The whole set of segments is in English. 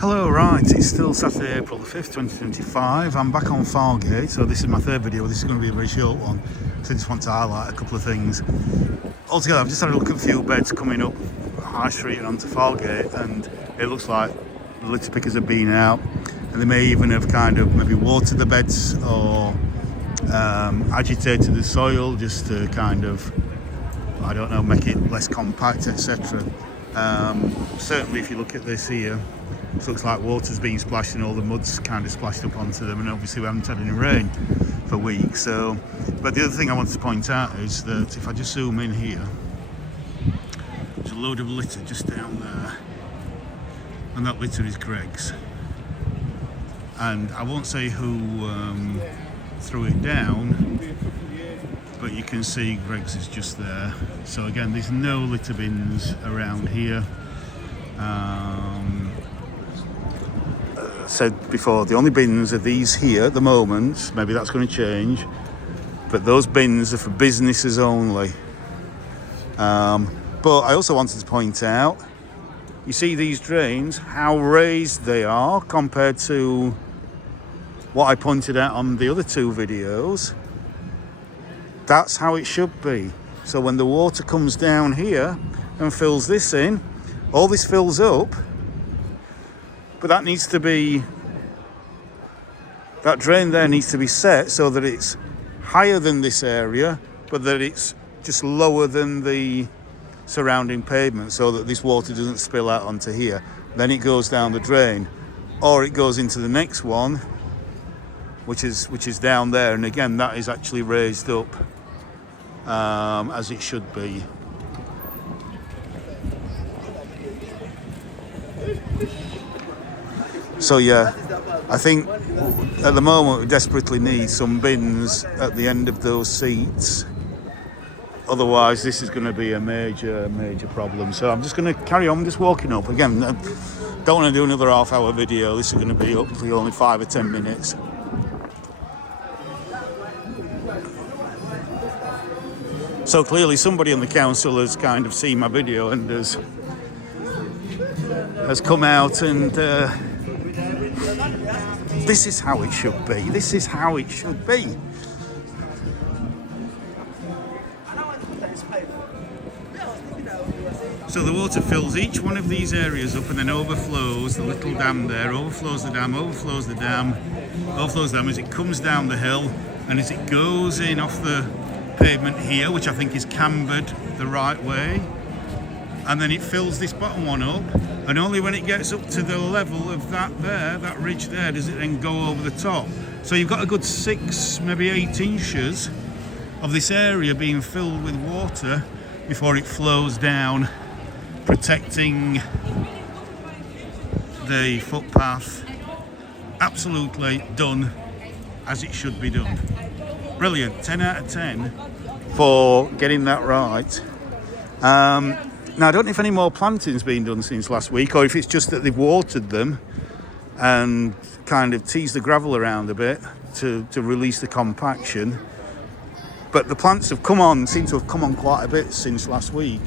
Hello, right, it's still Saturday, April the 5th, 2025. I'm back on Fargate, so this is my third video. This is going to be a very short one, so I just want to highlight a couple of things. Altogether, I've just had a look at a few beds coming up High Street and onto Fargate, and it looks like the litter pickers have been out, and they may even have kind of maybe watered the beds or agitated the soil just to kind of, I don't know, make it less compact, etc. Certainly if you look at this here, it looks like water's being splashed and all the mud's kind of splashed up onto them, and obviously we haven't had any rain for weeks. So, but the other thing I wanted to point out is that if I just zoom in here, there's a load of litter just down there, and that litter is Greg's. And I won't say who threw it down, but you can see Greg's is just there. So again, there's no litter bins around here. Said before, the only bins are these here at the moment. Maybe that's going to change, but those bins are for businesses only. But I also wanted to point out, you see these drains, how raised they are compared to what I pointed out on the other two videos. That's how it should be. So when the water comes down here and fills this in, all this fills up, but that needs to be, that drain there needs to be set so that it's higher than this area, but that it's just lower than the surrounding pavement, so that this water doesn't spill out onto here. Then it goes down the drain, or it goes into the next one, which is down there, and again that is actually raised up as it should be. So yeah, I think at the moment we desperately need some bins at the end of those seats. Otherwise this is going to be a major problem. So I'm just going to carry on just walking up. Again, I don't want to do another half-hour video. This is going to be hopefully only 5 or 10 minutes. So clearly somebody on the council has kind of seen my video and has come out and this is how it should be. This is how it should be. So the water fills each one of these areas up and then overflows the little dam there, overflows the dam, overflows the dam, overflows the dam as it comes down the hill, and as it goes in off the pavement here, which I think is cambered the right way, and then it fills this bottom one up, and only when it gets up to the level of that ridge there, does it then go over the top. So you've got a good 6, maybe 8 inches of this area being filled with water before it flows down, protecting the footpath. Absolutely done as it should be done. Brilliant, 10 out of 10 for getting that right. Now I don't know if any more planting's been done since last week, or if it's just that they've watered them and kind of teased the gravel around a bit to release the compaction. But the plants have seem to have come on quite a bit since last week.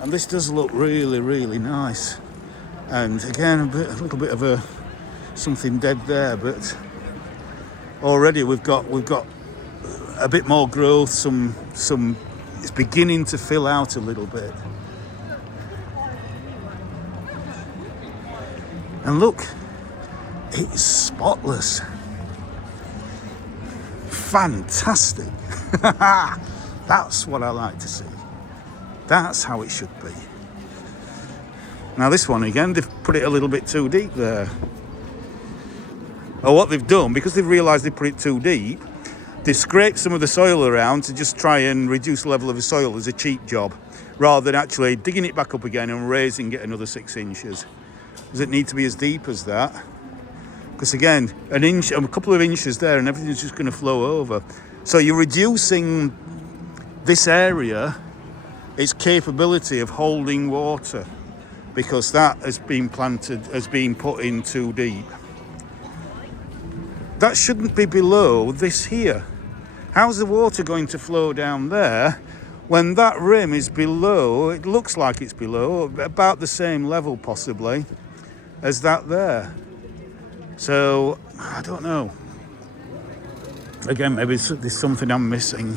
And this does look really nice. And again, a little bit of something dead there, but already we've got a bit more growth, some it's beginning to fill out a little bit. And look, it's spotless. Fantastic. That's what I like to see. That's how it should be. Now this one again, they've put it a little bit too deep there. Or what they've done, because they've realised they put it too deep, they've scraped some of the soil around to just try and reduce the level of the soil as a cheap job, rather than actually digging it back up again and raising it another 6 inches. Does it need to be as deep as that? Because again, an inch, a couple of inches there and everything's just going to flow over. So you're reducing this area, its capability of holding water, because that has been put in too deep. That shouldn't be below this here. How's the water going to flow down there when that rim is below? It looks like it's below, about the same level possibly, as that there. So I don't know. Again, maybe there's something I'm missing.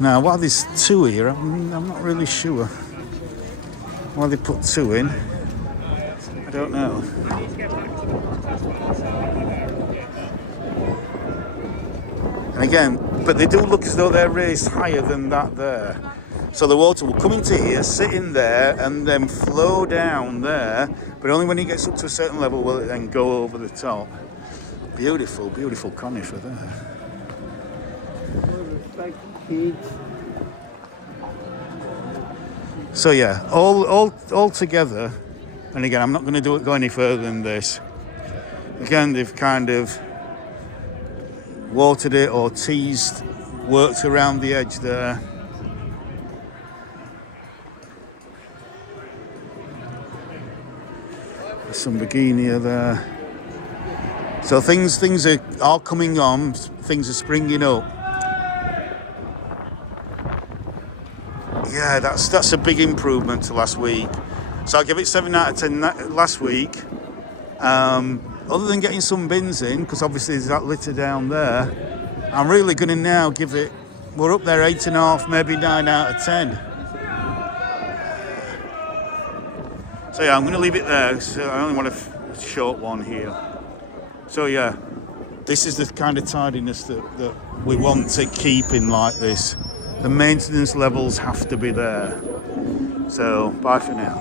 Now, why there's two here, I'm not really sure. Why they put two in, I don't know. And again, but they do look as though they're raised higher than that there. So the water will come into here, sit in there, and then flow down there. But only when it gets up to a certain level will it then go over the top. Beautiful, beautiful conifer there. So yeah, all together, and again, I'm not going to go any further than this. Again, they've kind of watered it or teased, worked around the edge there. There's some begonia there. So things are coming on, things are springing up. Yeah, that's a big improvement to last week. So I'll give it 7 out of 10 last week. Other than getting some bins in, because obviously there's that litter down there, I'm really going to now give it, we're up there 8.5, maybe 9 out of 10. So yeah, I'm going to leave it there. So I only want a short one here. So yeah, this is the kind of tidiness that we want to keep in like this. The maintenance levels have to be there. So bye for now.